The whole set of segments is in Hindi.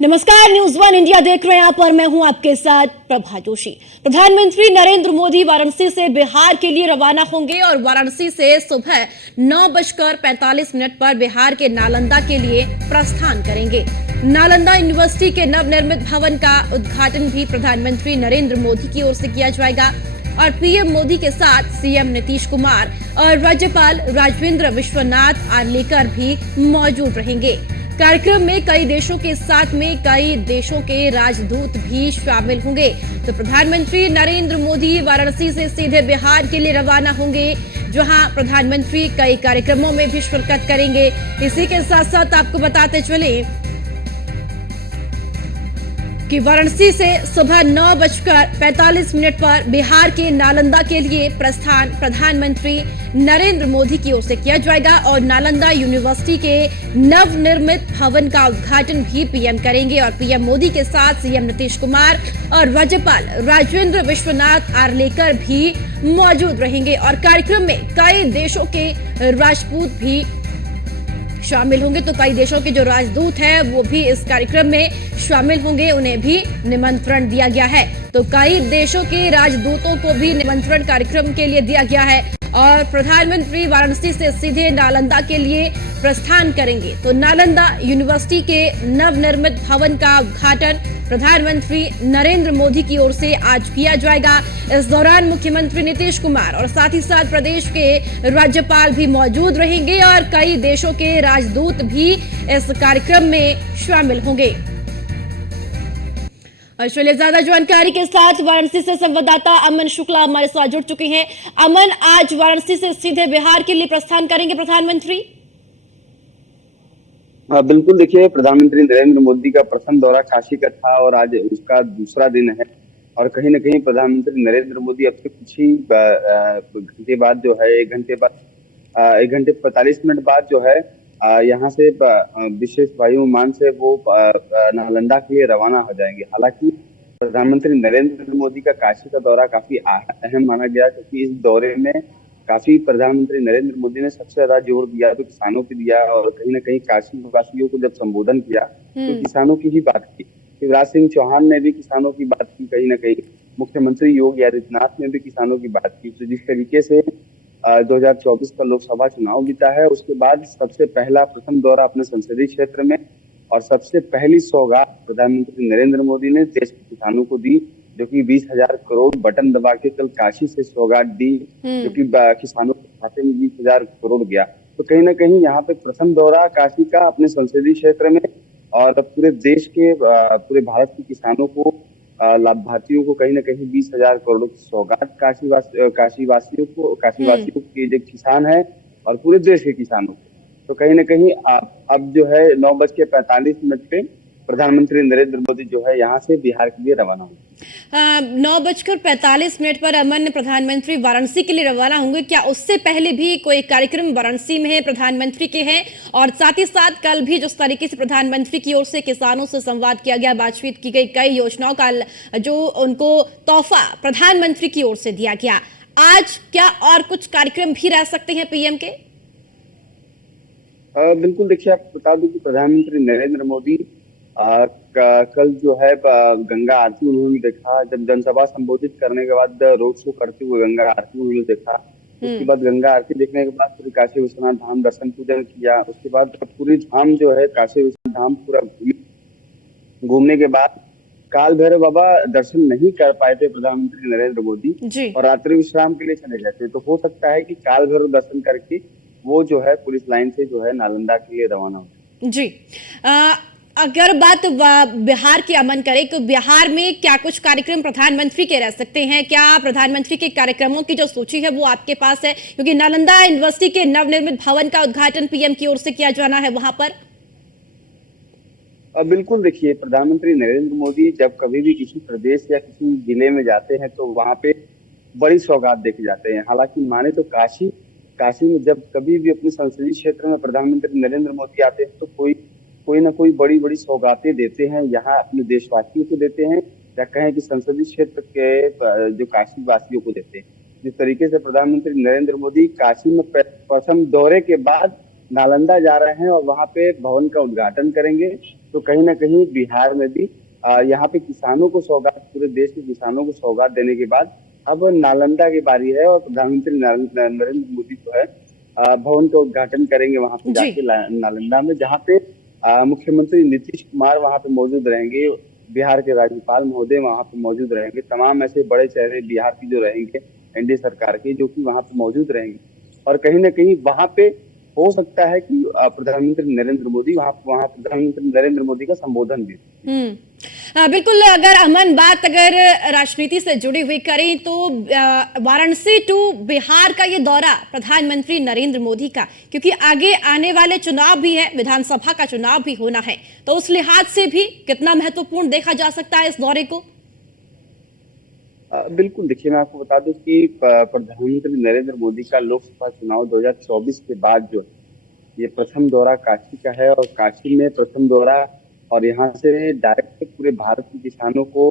नमस्कार, न्यूज वन इंडिया देख रहे हैं आप और मैं हूं आपके साथ प्रभा जोशी। प्रधानमंत्री नरेंद्र मोदी वाराणसी से बिहार के लिए रवाना होंगे और वाराणसी से सुबह 9:45 पर बिहार के नालंदा के लिए प्रस्थान करेंगे। नालंदा यूनिवर्सिटी के नवनिर्मित भवन का उद्घाटन भी प्रधानमंत्री नरेंद्र मोदी की ओर से किया जाएगा और पीएम मोदी के साथ सीएम नीतीश कुमार और राज्यपाल राजेंद्र विश्वनाथ आर्लेकर भी मौजूद रहेंगे। कार्यक्रम में कई देशों के साथ में कई देशों के राजदूत भी शामिल होंगे। तो प्रधानमंत्री नरेंद्र मोदी वाराणसी से सीधे बिहार के लिए रवाना होंगे, जहां प्रधानमंत्री कई कार्यक्रमों में भी शिरकत करेंगे। इसी के साथ साथ आपको बताते चले कि वाराणसी से सुबह 9:45 पर बिहार के नालंदा के लिए प्रस्थान प्रधानमंत्री नरेंद्र मोदी की ओर से किया जाएगा और नालंदा यूनिवर्सिटी के नवनिर्मित भवन का उद्घाटन भी पीएम करेंगे और पीएम मोदी के साथ सीएम नीतीश कुमार और राज्यपाल राजेंद्र विश्वनाथ आर्लेकर भी मौजूद रहेंगे और कार्यक्रम में कई देशों के राजपूत भी शामिल होंगे। तो कई देशों के जो राजदूत हैं वो भी इस कार्यक्रम में शामिल होंगे, उन्हें भी निमंत्रण दिया गया है। तो कई देशों के राजदूतों को भी निमंत्रण कार्यक्रम के लिए दिया गया है और प्रधानमंत्री वाराणसी से सीधे नालंदा के लिए प्रस्थान करेंगे। तो नालंदा यूनिवर्सिटी के नवनिर्मित भवन का उद्घाटन प्रधानमंत्री नरेंद्र मोदी की ओर से आज किया जाएगा। इस दौरान मुख्यमंत्री नीतीश कुमार और साथ ही साथ प्रदेश के राज्यपाल भी मौजूद रहेंगे और कई देशों के राजदूत भी इस कार्यक्रम में शामिल होंगे। और चलिए ज्यादा जानकारी के साथ वाराणसी से संवाददाता अमन शुक्ला हमारे साथ जुड़ चुके हैं। अमन, आज वाराणसी से सीधे बिहार के लिए प्रस्थान करेंगे प्रधानमंत्री? बिल्कुल, देखिए, प्रधानमंत्री नरेंद्र मोदी का प्रथम दौरा काशी का था और आज उसका दूसरा दिन है और कहीं न कहीं प्रधानमंत्री नरेंद्र मोदी अब से कुछ ही घंटे बाद जो है 1 घंटे 45 मिनट बाद जो है यहाँ से विशेष वायु विमान से वो नालंदा के लिए रवाना हो जाएंगे। हालांकि प्रधानमंत्री नरेंद्र मोदी का काशी का दौरा काफी अहम माना गया क्योंकि इस दौरे में काफी प्रधानमंत्री नरेंद्र मोदी ने सबसे ज्यादा जोर दिया तो किसानों पे दिया और कहीं ना कहीं काशी वासियों को जब संबोधन किया तो किसानों की ही बात की। शिवराज सिंह चौहान ने भी किसानों की बात की, कहीं ना कहीं मुख्यमंत्री योगी आदित्यनाथ ने भी किसानों की बात की। तो जिस तरीके से 2024 का लोकसभा चुनाव बीता है उसके बाद सबसे पहला प्रथम दौरा अपने संसदीय क्षेत्र में और सबसे पहली सौगात प्रधानमंत्री नरेंद्र मोदी ने देश के किसानों को दी, जो कि 20,000 करोड़ बटन दबा के कल काशी से सौगात दी, जो कि किसानों के खाते में 20,000 करोड़ गया। तो कहीं ना कहीं यहाँ पे प्रथम दौरा काशी का अपने संसदीय क्षेत्र में और पूरे देश के पूरे भारत के किसानों को लाभार्थियों को कहीं ना कहीं 20,000 करोड़ की सौगात काशीवासियों के जो किसान है और पूरे देश के किसानों को। तो कहीं ना कहीं अब जो है 9:45 पे प्रधानमंत्री नरेंद्र मोदी जो है यहाँ से बिहार के लिए रवाना होंगे। 9:45 पर अमन प्रधानमंत्री वाराणसी के लिए रवाना होंगे। क्या उससे पहले भी कोई कार्यक्रम वाराणसी में है प्रधानमंत्री के हैं? और साथ ही साथ कल भी जिस तरीके से प्रधानमंत्री की ओर से किसानों से संवाद किया गया, बातचीत की गई, कई योजनाओं का जो उनको तोहफा प्रधानमंत्री की ओर से दिया गया, आज क्या और कुछ कार्यक्रम भी रह सकते हैं पीएम के? बिल्कुल, देखिए, आपको बता दूं कि प्रधानमंत्री नरेंद्र मोदी कल जो है गंगा आरती उन्होंने देखा। जब जनसभा संबोधित करने के बाद रोड शो करते हुए गंगा आरती उन्होंने देखा। उसके बाद गंगा आरती देखने के बाद फिर काशी विश्वनाथ धाम दर्शन पूजन किया। उसके बाद पूरी धाम जो है काशी विश्वनाथ धाम पूरा घूमने के बाद काल भैरव बाबा दर्शन नहीं कर पाए थे प्रधानमंत्री नरेंद्र मोदी और रात्रि विश्राम के लिए चले गए थे। तो हो सकता है कि काल भैरव दर्शन करके वो जो है पुलिस लाइन से जो है नालंदा के लिए रवाना हो। जी, अगर बात बिहार की अमन करें तो बिहार में क्या कुछ कार्यक्रम प्रधानमंत्री के रह सकते हैं? क्या प्रधानमंत्री के कार्यक्रमों की जो सूची है वो आपके पास है? क्योंकि नालंदा यूनिवर्सिटी के नवनिर्मित भवन का उद्घाटन पीएम की ओर से किया जाना है वहां पर। बिल्कुल, देखिए, प्रधानमंत्री नरेंद्र मोदी जब कभी भी किसी प्रदेश या किसी जिले में जाते हैं तो वहां पे बड़ी सौगात देखे जाते हैं। हालांकि माने तो काशी में जब कभी भी अपने संसदीय क्षेत्र में प्रधानमंत्री नरेंद्र मोदी आते हैं तो कोई ना कोई बड़ी बड़ी सौगातें देते हैं, यहाँ अपने देशवासियों को देते हैं या कहें कि संसदीय क्षेत्र के जो काशी वासियों को देते हैं। जिस तरीके से प्रधानमंत्री नरेंद्र मोदी काशी में प्रथम दौरे के बाद नालंदा जा रहे हैं और वहां पे भवन का उद्घाटन करेंगे। तो कहीं ना कहीं बिहार में भी यहाँ पे किसानों को सौगात, पूरे देश के किसानों को सौगात देने के बाद अब नालंदा की बारी है और प्रधानमंत्री नरेंद्र मोदी जो है भवन का उद्घाटन करेंगे वहां पे जी। जाके नालंदा में, जहाँ पे मुख्यमंत्री नीतीश कुमार वहां पे मौजूद रहेंगे, बिहार के राज्यपाल महोदय वहां पे मौजूद रहेंगे, तमाम ऐसे बड़े चेहरे बिहार की जो रहेंगे एनडीए सरकार के, जो कि वहां पे मौजूद रहेंगे। और कहीं ना कहीं वहां पे हो सकता है कि प्रधानमंत्री नरेंद्र मोदी वहां प्रधानमंत्री नरेंद्र मोदी का संबोधन भी। बिल्कुल। अगर अमन बात अगर राजनीति से जुड़ी हुई करें तो वाराणसी टू बिहार का ये दौरा प्रधानमंत्री नरेंद्र मोदी का, क्योंकि आगे आने वाले चुनाव भी है, विधानसभा का चुनाव भी होना है, तो उस लिहाज से भी कितना महत्वपूर्ण देखा जा सकता है इस दौरे को? बिल्कुल, देखिए मैं आपको बता दूं कि प्रधानमंत्री नरेंद्र मोदी का लोकसभा चुनाव 2024 के बाद जो ये प्रथम दौरा काशी का है, और काशी में प्रथम दौरा, और यहाँ से डायरेक्ट पूरे भारत के किसानों को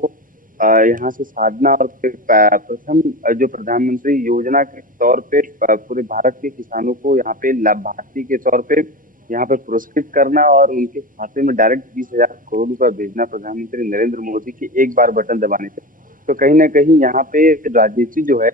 यहाँ से साधना, और प्रथम जो प्रधानमंत्री योजना के तौर पे पूरे भारत के किसानों को यहाँ पे लाभार्थी के तौर पे यहाँ पे पुरस्कृत करना और उनके खाते में डायरेक्ट 20,000 करोड़ रुपए भेजना प्रधानमंत्री नरेंद्र मोदी के एक बार बटन दबाने से। तो कहीं ना कहीं यहाँ पे राजनीति जो है,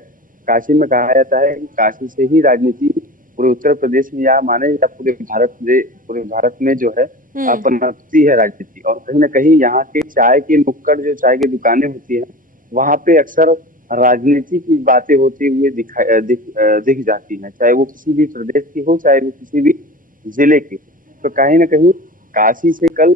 काशी में कहा जाता है कि काशी से ही राजनीति पूरे उत्तर प्रदेश में या माने या पूरे भारत में जो है पनपती है राजनीति। और कहीं ना कहीं यहाँ के चाय के नुक्कड़, जो चाय की दुकानें होती है, वहां पे अक्सर राजनीति की बातें होती हुई दिख जाती हैं, चाहे वो किसी भी प्रदेश की हो, चाहे वो किसी भी जिले की। तो कहीं ना कहीं काशी से कल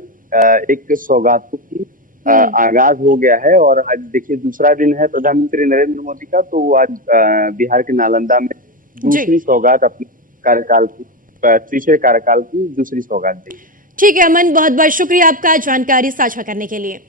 एक सौगातों की आगाज हो गया है, और आज देखिए दूसरा दिन है प्रधानमंत्री नरेंद्र मोदी का, तो वो आज बिहार के नालंदा में दूसरी सौगात अपने कार्यकाल की, तीसरे कार्यकाल की दूसरी सौगात देगी। ठीक है अमन, बहुत बहुत शुक्रिया आपका जानकारी साझा करने के लिए।